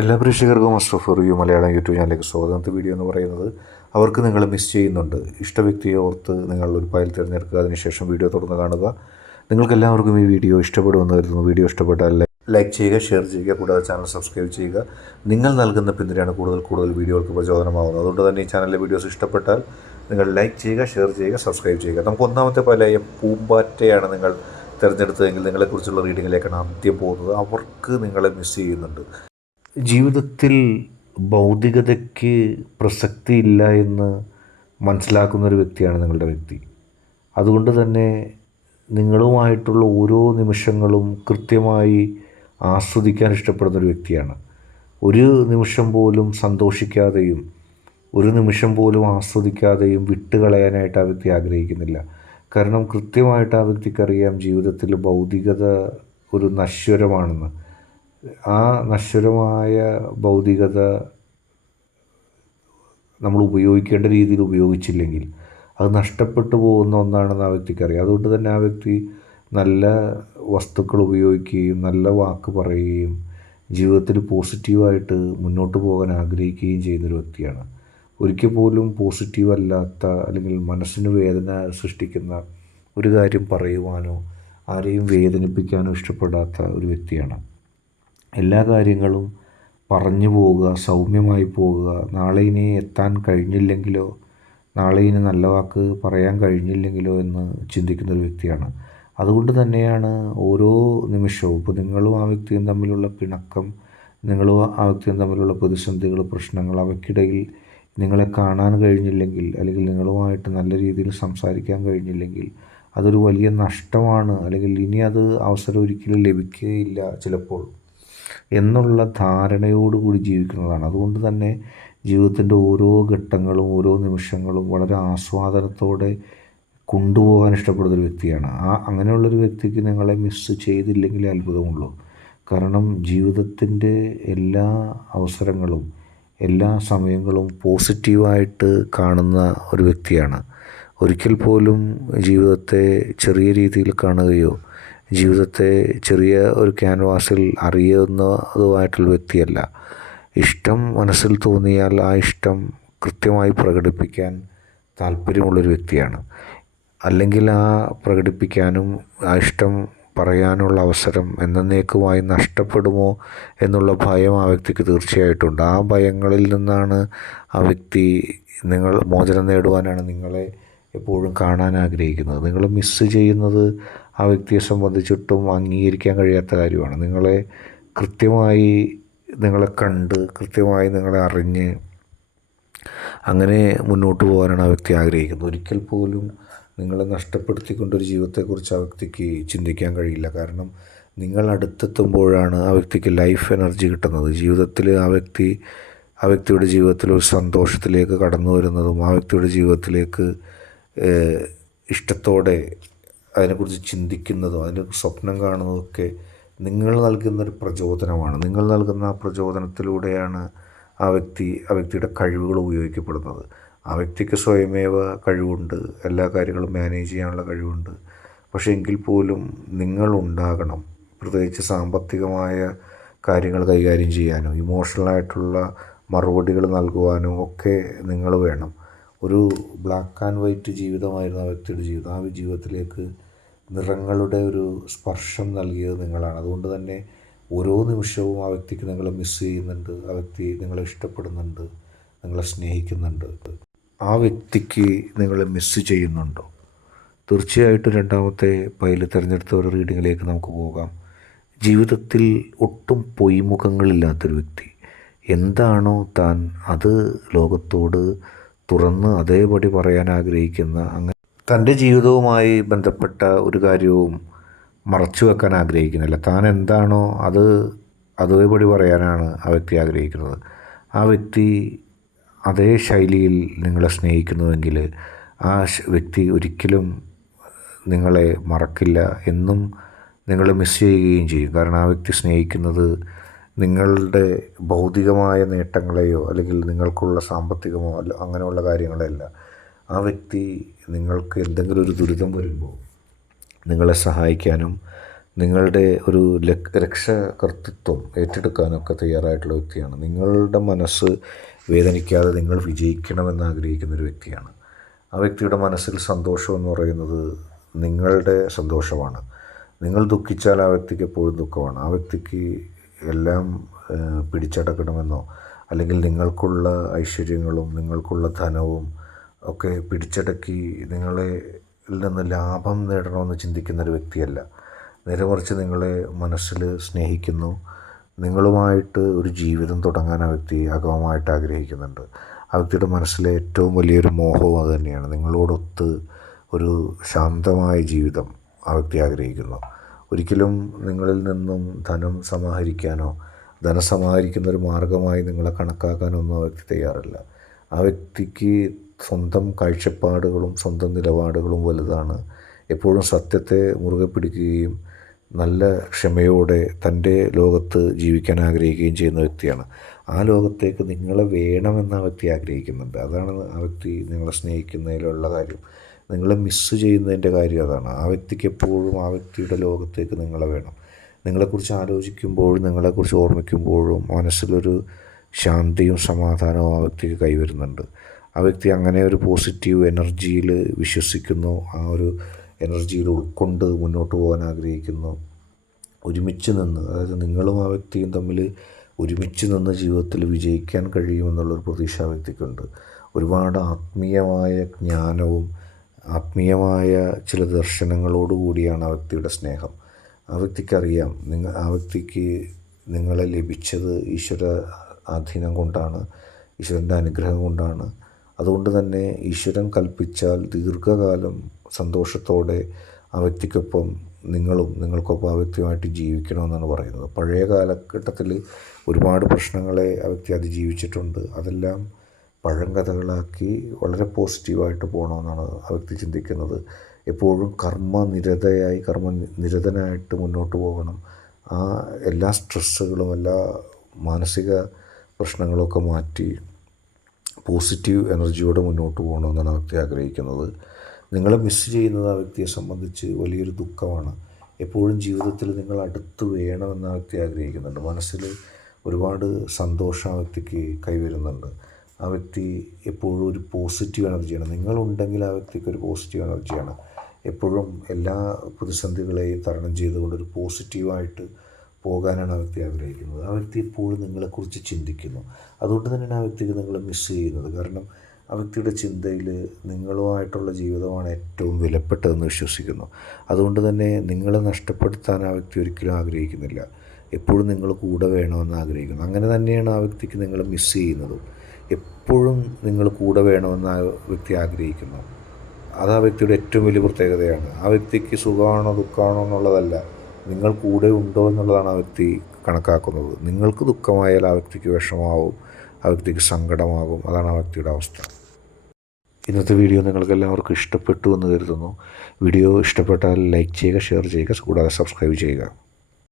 എല്ലാ പ്രേക്ഷകർക്കും Ashraf review Malayalam YouTube ചാനലിലേക്ക് സ്വാഗതം. വീഡിയോ എന്ന് പറയുന്നത് അവർക്ക് നിങ്ങൾ മിസ് ചെയ്യുന്നുണ്ട്. ഇഷ്ട വ്യക്തിയെ ഓർത്ത് നിങ്ങൾ ഒരു ഫയൽ തിരഞ്ഞെടുക്കുക അതിനുശേഷം വീഡിയോ തുറന്ന് കാണുക. നിങ്ങൾക്ക് എല്ലാവർക്കും ഈ വീഡിയോ ഇഷ്ടപ്പെടുമെന്ന് കരുതുന്നു. വീഡിയോ ഇഷ്ടപ്പെട്ടാൽ ലൈക്ക് ചെയ്യുക ഷെയർ ചെയ്യുക കൂടാതെ ചാനൽ സബ്സ്ക്രൈബ് ചെയ്യുക. നിങ്ങൾ നൽകുന്ന പിന്തുണയാണ് കൂടുതൽ കൂടുതൽ വീഡിയോകൾക്ക് പ്രചോദനമാകുന്നത് അതുകൊണ്ട് തന്നെ ഈ ചാനലിലെ വീഡിയോസ് ഇഷ്ടപ്പെട്ടാൽ നിങ്ങൾ ലൈക്ക് ചെയ്യുക ഷെയർ ചെയ്യുക സബ്സ്ക്രൈബ് ചെയ്യുക. നമുക്ക് ഒന്നാമത്തെ പലയ പൂമ്പാറ്റയാണ് നിങ്ങൾ തിരഞ്ഞെടുത്തതെങ്കിൽ നിങ്ങളെക്കുറിച്ചുള്ള റീഡിങ്ങിലേക്കാണ് ആദ്യം പോകുന്നത്. അവർക്ക് നിങ്ങളെ മിസ് ചെയ്യുന്നുണ്ട്. ജീവിതത്തിൽ ഭൗതികതയ്ക്ക് പ്രസക്തിയില്ല എന്ന് മനസ്സിലാക്കുന്ന ഒരു വ്യക്തിയാണ് നിങ്ങളുടെ വ്യക്തി. അതുകൊണ്ട് തന്നെ നിങ്ങളുമായിട്ടുള്ള ഓരോ നിമിഷങ്ങളും കൃത്യമായി ആസ്വദിക്കാൻ ഇഷ്ടപ്പെടുന്ന ഒരു വ്യക്തിയാണ്. ഒരു നിമിഷം പോലും സന്തോഷിക്കാതെയും ഒരു നിമിഷം പോലും ആസ്വദിക്കാതെയും വിട്ടുകളയാനായിട്ട് ആ വ്യക്തി ആഗ്രഹിക്കുന്നില്ല. കാരണം കൃത്യമായിട്ട് ആ വ്യക്തിക്കറിയാം ജീവിതത്തിൽ ഭൗതികത ഒരു നശ്വരമാണെന്ന്. ആ നശ്വരമായ ഭൗതികത നമ്മൾ ഉപയോഗിക്കേണ്ട രീതിയിൽ ഉപയോഗിച്ചില്ലെങ്കിൽ അത് നഷ്ടപ്പെട്ടു പോകുന്ന ഒന്നാണെന്ന് ആ വ്യക്തിക്കറിയാം അതുകൊണ്ട് തന്നെ ആ വ്യക്തി നല്ല വസ്തുക്കൾ ഉപയോഗിക്കുകയും നല്ല വാക്ക് പറയുകയും ജീവിതത്തിൽ പോസിറ്റീവായിട്ട് മുന്നോട്ട് പോകാൻ ആഗ്രഹിക്കുകയും ചെയ്യുന്നൊരു വ്യക്തിയാണ്. ഒരിക്കൽ പോലും പോസിറ്റീവ് അല്ലാത്ത അല്ലെങ്കിൽ മനസ്സിന് വേദന സൃഷ്ടിക്കുന്ന ഒരു കാര്യം പറയുവാനോ ആരെയും വേദനിപ്പിക്കാനോ ഇഷ്ടപ്പെടാത്ത ഒരു വ്യക്തിയാണ്. എല്ലാ കാര്യങ്ങളും പറഞ്ഞു പോവുക സൗമ്യമായി പോവുക. നാളെ ഇനി എത്താൻ കഴിഞ്ഞില്ലെങ്കിലോ നാളെ ഇനി നല്ല വാക്ക് പറയാൻ കഴിഞ്ഞില്ലെങ്കിലോ എന്ന് ചിന്തിക്കുന്ന ഒരു വ്യക്തിയാണ്. അതുകൊണ്ട് തന്നെയാണ് ഓരോ നിമിഷവും ഇപ്പോൾ നിങ്ങളും ആ വ്യക്തിയും തമ്മിലുള്ള പിണക്കം നിങ്ങളും ആ വ്യക്തിയും തമ്മിലുള്ള പ്രതിസന്ധികൾ പ്രശ്നങ്ങൾ അവയ്ക്കിടയിൽ നിങ്ങളെ കാണാൻ കഴിഞ്ഞില്ലെങ്കിൽ അല്ലെങ്കിൽ നിങ്ങളുമായിട്ട് നല്ല രീതിയിൽ സംസാരിക്കാൻ കഴിഞ്ഞില്ലെങ്കിൽ അതൊരു വലിയ നഷ്ടമാണ്. അല്ലെങ്കിൽ ഇനി അത് അവസരം ഒരിക്കലും ലഭിക്കുകയില്ല ചിലപ്പോൾ. എന്നുള്ള ധാരണയോടുകൂടി ജീവിക്കുന്നതാണ്. അതുകൊണ്ട് തന്നെ ജീവിതത്തിന്റെ ഓരോ ഘട്ടങ്ങളും ഓരോ നിമിഷങ്ങളും വളരെ ആസ്വാദനത്തോടെ കൊണ്ടുപോകാൻ ഇഷ്ടപ്പെടുന്ന ഒരു വ്യക്തിയാണ്. ആ അങ്ങനെയുള്ളൊരു വ്യക്തിക്ക് നിങ്ങളെ മിസ്സ് ചെയ്തില്ലെങ്കിലേ അത്ഭുതമുള്ളൂ. കാരണം ജീവിതത്തിന്റെ എല്ലാ അവസരങ്ങളും എല്ലാ സമയങ്ങളും പോസിറ്റീവായിട്ട് കാണുന്ന ഒരു വ്യക്തിയാണ്. ഒരിക്കൽ പോലും ജീവിതത്തെ ചെറിയ രീതിയിൽ കാണുകയോ ജീവിതത്തെ ചെറിയ ഒരു ക്യാൻവാസിൽ അറിയുന്നതുമായിട്ടുള്ള വ്യക്തിയല്ല. ഇഷ്ടം മനസ്സിൽ തോന്നിയാൽ ആ ഇഷ്ടം കൃത്യമായി പ്രകടിപ്പിക്കാൻ താല്പര്യമുള്ളൊരു വ്യക്തിയാണ്. അല്ലെങ്കിൽ ആ പ്രകടിപ്പിക്കാനും ആ ഇഷ്ടം പറയാനുള്ള അവസരം എന്നേക്കുമായി നഷ്ടപ്പെടുമോ എന്നുള്ള ഭയം ആ വ്യക്തിക്ക് തീർച്ചയായിട്ടുണ്ട്. ആ ഭയങ്ങളിൽ നിന്നാണ് ആ വ്യക്തി നിങ്ങൾ മോചനം നേടുവാനാണ് നിങ്ങളെ എപ്പോഴും കാണാൻ ആഗ്രഹിക്കുന്നത്. നിങ്ങൾ മിസ്സ് ചെയ്യുന്നത് ആ വ്യക്തിയെ സംബന്ധിച്ചിട്ടും അംഗീകരിക്കാൻ കഴിയാത്ത കാര്യമാണ്. നിങ്ങളെ കൃത്യമായി നിങ്ങളെ കണ്ട് കൃത്യമായി നിങ്ങളെ അറിഞ്ഞ് അങ്ങനെ മുന്നോട്ട് പോകാനാണ് ആ വ്യക്തി ആഗ്രഹിക്കുന്നത്. ഒരിക്കൽ പോലും നിങ്ങളെ നഷ്ടപ്പെടുത്തിക്കൊണ്ടൊരു ജീവിതത്തെക്കുറിച്ച് ആ വ്യക്തിക്ക് ചിന്തിക്കാൻ കഴിയില്ല. കാരണം നിങ്ങൾ അടുത്തെത്തുമ്പോഴാണ് ആ വ്യക്തിക്ക് ലൈഫ് എനർജി കിട്ടുന്നത്. ജീവിതത്തിൽ ആ വ്യക്തി ആ വ്യക്തിയുടെ ജീവിതത്തിൽ ഒരു സന്തോഷത്തിലേക്ക് കടന്നു വരുന്നതും ആ വ്യക്തിയുടെ ജീവിതത്തിലേക്ക് ഇഷ്ടത്തോടെ അതിനെക്കുറിച്ച് ചിന്തിക്കുന്നതും അതിന്റെ സ്വപ്നം കാണുന്നതൊക്കെ നിങ്ങൾ നൽകുന്നൊരു പ്രചോദനമാണ്. നിങ്ങൾ നൽകുന്ന ആ പ്രചോദനത്തിലൂടെയാണ് ആ വ്യക്തി ആ വ്യക്തിയുടെ കഴിവുകൾ ഉപയോഗിക്കപ്പെടുന്നത്. ആ വ്യക്തിക്ക് സ്വയമേവ കഴിവുണ്ട് എല്ലാ കാര്യങ്ങളും മാനേജ് ചെയ്യാനുള്ള കഴിവുണ്ട്. പക്ഷേ എങ്കിൽ പോലും നിങ്ങളുണ്ടാകണം പ്രത്യേകിച്ച് സാമ്പത്തികമായ കാര്യങ്ങൾ കൈകാര്യം ചെയ്യാനോ ഇമോഷണലായിട്ടുള്ള മറുപടികൾ നൽകുവാനോ ഒക്കെ നിങ്ങൾ വേണം. ഒരു ബ്ലാക്ക് ആൻഡ് വൈറ്റ് ജീവിതമായിരുന്നു ആ വ്യക്തിയുടെ ജീവിതം. ആ ജീവിതത്തിലേക്ക് നിറങ്ങളുടെ ഒരു സ്പർശം നൽകിയത് നിങ്ങളാണ്. അതുകൊണ്ട് തന്നെ ഓരോ നിമിഷവും ആ വ്യക്തിക്ക് നിങ്ങളെ മിസ് ചെയ്യുന്നുണ്ട് ആ വ്യക്തി നിങ്ങളെ ഇഷ്ടപ്പെടുന്നുണ്ട് നിങ്ങളെ സ്നേഹിക്കുന്നുണ്ട്. ആ വ്യക്തിക്ക് നിങ്ങളെ മിസ് ചെയ്യുന്നുണ്ടോ? തീർച്ചയായിട്ടും രണ്ടാമത്തെ പൈൽ തിരഞ്ഞെടുത്ത ഒരു റീഡിങ്ങിലേക്ക് നമുക്ക് പോകാം. ജീവിതത്തിൽ ഒട്ടും പൊയ്മുഖങ്ങളില്ലാത്തൊരു വ്യക്തി. എന്താണോ താൻ അത് ലോകത്തോട് തുറന്ന് അതേപടി പറയാൻ ആഗ്രഹിക്കുന്ന അങ്ങനെ തന്റെ ജീവിതവുമായി ബന്ധപ്പെട്ട ഒരു കാര്യവും മറച്ചു വെക്കാൻ ആഗ്രഹിക്കുന്നില്ല. താൻ എന്താണോ അത് അതേപടി പറയാനാണ് ആ വ്യക്തി ആഗ്രഹിക്കുന്നത്. ആ വ്യക്തി അതേ ശൈലിയിൽ നിങ്ങളെ സ്നേഹിക്കുന്നുവെങ്കിൽ ആ വ്യക്തി ഒരിക്കലും നിങ്ങളെ മറക്കില്ല എന്നും നിങ്ങൾ മിസ് ചെയ്യുകയും ചെയ്യും. കാരണം ആ വ്യക്തി സ്നേഹിക്കുന്നത് നിങ്ങളുടെ ഭൗതികമായ നേട്ടങ്ങളെയോ അല്ലെങ്കിൽ നിങ്ങൾക്കുള്ള സാമ്പത്തികമോ അല്ല അങ്ങനെയുള്ള കാര്യങ്ങളെയല്ല ആ വ്യക്തി നിങ്ങൾക്ക് എന്തെങ്കിലും ഒരു ദുരിതം വരുമ്പോൾ നിങ്ങളെ സഹായിക്കാനും നിങ്ങളുടെ ഒരു രക്ഷാകർത്തൃത്വം ഏറ്റെടുക്കാനൊക്കെ തയ്യാറായിട്ടുള്ള വ്യക്തിയാണ്. നിങ്ങളുടെ മനസ്സ് വേദനിക്കാതെ നിങ്ങൾ വിജയിക്കണമെന്ന് ആഗ്രഹിക്കുന്ന ഒരു വ്യക്തിയാണ്. ആ വ്യക്തിയുടെ മനസ്സിൽ സന്തോഷം എന്ന് പറയുന്നത് നിങ്ങളുടെ സന്തോഷമാണ്. നിങ്ങൾ ദുഃഖിച്ചാൽ ആ വ്യക്തിക്ക് എപ്പോഴും ദുഃഖമാണ്. ആ വ്യക്തിക്ക് എല്ലാം പിടിച്ചടക്കണമെന്നോ അല്ലെങ്കിൽ നിങ്ങൾക്കുള്ള ഐശ്വര്യങ്ങളും നിങ്ങൾക്കുള്ള ധനവും ഒക്കെ പിടിച്ചടക്കി നിങ്ങളെ നിന്ന് ലാഭം നേടണമെന്ന് ചിന്തിക്കുന്ന ഒരു വ്യക്തിയല്ല. നേരെ മറിച്ച് നിങ്ങളെ മനസ്സിൽ സ്നേഹിക്കുന്നു. നിങ്ങളുമായിട്ട് ഒരു ജീവിതം തുടങ്ങാൻ ആ വ്യക്തി അകമമായിട്ട് ആഗ്രഹിക്കുന്നുണ്ട്. ആ വ്യക്തിയുടെ മനസ്സിലെ ഏറ്റവും വലിയൊരു മോഹവും അത് തന്നെയാണ്. നിങ്ങളോടൊത്ത് ഒരു ശാന്തമായ ജീവിതം ആ വ്യക്തി ആഗ്രഹിക്കുന്നു. ഒരിക്കലും നിങ്ങളിൽ നിന്നും ധനം സമാഹരിക്കാനോ ധനം സമാഹരിക്കുന്ന ഒരു മാർഗമായി നിങ്ങളെ കണക്കാക്കാനോ ഒന്നും ആ വ്യക്തി തയ്യാറല്ല. ആ വ്യക്തിക്ക് സ്വന്തം കാഴ്ചപ്പാടുകളും സ്വന്തം നിലപാടുകളും വലുതാണ്. എപ്പോഴും സത്യത്തെ മുറുകെ പിടിക്കുകയും നല്ല ക്ഷമയോടെ തന്റെ ലോകത്ത് ജീവിക്കാൻ ആഗ്രഹിക്കുകയും ചെയ്യുന്ന വ്യക്തിയാണ്. ആ ലോകത്തേക്ക് നിങ്ങളെ വേണമെന്ന് ആ വ്യക്തി ആഗ്രഹിക്കുന്നുണ്ട്. അതാണ് ആ വ്യക്തി നിങ്ങളെ സ്നേഹിക്കുന്നതിലുള്ള കാര്യം. നിങ്ങളെ മിസ്സ് ചെയ്യുന്നതിന്റെ കാര്യം അതാണ്. ആ വ്യക്തിക്ക് എപ്പോഴും ആ വ്യക്തിയുടെ ലോകത്തേക്ക് നിങ്ങളെ വേണം. നിങ്ങളെക്കുറിച്ച് ആലോചിക്കുമ്പോഴും നിങ്ങളെക്കുറിച്ച് ഓർമ്മിക്കുമ്പോഴും മനസ്സിലൊരു ശാന്തിയും സമാധാനവും ആ വ്യക്തിക്ക് കൈവരുന്നുണ്ട്. ആ വ്യക്തി അങ്ങനെ ഒരു പോസിറ്റീവ് എനർജിയിൽ വിശ്വസിക്കുന്നു ആ ഒരു എനർജിയിൽ ഉൾക്കൊണ്ട് മുന്നോട്ട് പോകാൻ ആഗ്രഹിക്കുന്നു. ഒരുമിച്ച് നിന്ന് അതായത് നിങ്ങളും ആ വ്യക്തിയും തമ്മിൽ ഒരുമിച്ച് നിന്ന് ജീവിതത്തിൽ വിജയിക്കാൻ കഴിയുമെന്നുള്ളൊരു പ്രതീക്ഷ ആ വ്യക്തിക്കുണ്ട്. ഒരുപാട് ആത്മീയമായ ജ്ഞാനവും ആത്മീയമായ ചില ദർശനങ്ങളോടുകൂടിയാണ് ആ വ്യക്തിയുടെ സ്നേഹം. ആ വ്യക്തിക്കറിയാം നിങ്ങൾ ആ വ്യക്തിക്ക് നിങ്ങളെ ലഭിച്ചത് ഈശ്വര അധീനം കൊണ്ടാണ് ഈശ്വരന്റെ അനുഗ്രഹം കൊണ്ടാണ്. അതുകൊണ്ട് തന്നെ ഈശ്വരൻ കൽപ്പിച്ചാൽ ദീർഘകാലം സന്തോഷത്തോടെ ആ വ്യക്തിക്കൊപ്പം നിങ്ങളും നിങ്ങൾക്കൊപ്പം ആ വ്യക്തിയുമായിട്ട് ജീവിക്കണമെന്നാണ് പറയുന്നത്. പഴയ കാലഘട്ടത്തിൽ ഒരുപാട് പ്രശ്നങ്ങളെ ആ വ്യക്തി അതിജീവിച്ചിട്ടുണ്ട്. അതെല്ലാം പഴങ്കഥകളാക്കി വളരെ പോസിറ്റീവായിട്ട് പോകണമെന്നാണ് ആ വ്യക്തി ചിന്തിക്കുന്നത്. എപ്പോഴും കർമ്മനിരതയായി കർമ്മ നിരതനായിട്ട് മുന്നോട്ട് പോകണം. ആ എല്ലാ സ്ട്രെസ്സുകളും എല്ലാ മാനസിക പ്രശ്നങ്ങളൊക്കെ മാറ്റി പോസിറ്റീവ് എനർജിയോടെ മുന്നോട്ട് പോകണമെന്നാണ് ആ വ്യക്തി ആഗ്രഹിക്കുന്നത്. നിങ്ങളെ മിസ് ചെയ്യുന്നത് ആ വ്യക്തിയെ സംബന്ധിച്ച് വലിയൊരു ദുഃഖമാണ്. എപ്പോഴും ജീവിതത്തിൽ നിങ്ങൾ അടുത്ത് വേണമെന്ന് ആ വ്യക്തി ആഗ്രഹിക്കുന്നുണ്ട്. മനസ്സിൽ ഒരുപാട് സന്തോഷം ആ വ്യക്തിക്ക് കൈവരുന്നുണ്ട്. ആ വ്യക്തി എപ്പോഴും ഒരു പോസിറ്റീവ് എനർജിയാണ് നിങ്ങളുണ്ടെങ്കിൽ ആ വ്യക്തിക്ക് ഒരു പോസിറ്റീവ് എനർജിയാണ് എപ്പോഴും എല്ലാ പ്രതിസന്ധികളെയും തരണം ചെയ്തുകൊണ്ട് ഒരു പോസിറ്റീവായിട്ട് പോകാനാണ് ആ വ്യക്തി ആഗ്രഹിക്കുന്നത്. ആ വ്യക്തി എപ്പോഴും നിങ്ങളെക്കുറിച്ച് ചിന്തിക്കുന്നു. അതുകൊണ്ട് തന്നെയാണ് ആ വ്യക്തിക്ക് നിങ്ങളെ മിസ് ചെയ്യുന്നത്. കാരണം ആ വ്യക്തിയുടെ ചിന്തയിൽ നിങ്ങളുമായിട്ടുള്ള ജീവിതമാണ് ഏറ്റവും വിലപ്പെട്ടതെന്ന് വിശ്വസിക്കുന്നു. അതുകൊണ്ട് തന്നെ നിങ്ങളെ നഷ്ടപ്പെടുത്താൻ ആ വ്യക്തി ഒരിക്കലും ആഗ്രഹിക്കുന്നില്ല. എപ്പോഴും നിങ്ങൾ കൂടെ വേണമെന്ന് ആഗ്രഹിക്കുന്നു. അങ്ങനെ തന്നെയാണ് ആ വ്യക്തിക്ക് നിങ്ങളെ മിസ് ചെയ്യുന്നത്. എപ്പോഴും നിങ്ങൾ കൂടെ വേണമെന്ന് ആ വ്യക്തി ആഗ്രഹിക്കുന്നു. അത് ആ വ്യക്തിയുടെ ഏറ്റവും വലിയ പ്രത്യേകതയാണ്. ആ വ്യക്തിക്ക് സുഖമാണോ ദുഃഖമാണോ എന്നുള്ളതല്ല. നിങ്ങൾ കൂടെ ഉണ്ടോ എന്നുള്ളതാണ് ആ വ്യക്തി കണക്കാക്കുന്നത്. നിങ്ങൾക്ക് ദുഃഖമായാൽ ആ വ്യക്തിക്ക് വിഷമാവും ആ വ്യക്തിക്ക് സങ്കടമാകും. അതാണ് ആ വ്യക്തിയുടെ അവസ്ഥ. ഇന്നത്തെ വീഡിയോ നിങ്ങൾക്ക് എല്ലാവർക്കും ഇഷ്ടപ്പെട്ടു എന്ന് കരുതുന്നു. വീഡിയോ ഇഷ്ടപ്പെട്ടാൽ ലൈക്ക് ചെയ്യുക ഷെയർ ചെയ്യുക കൂടാതെ സബ്സ്ക്രൈബ് ചെയ്യുക.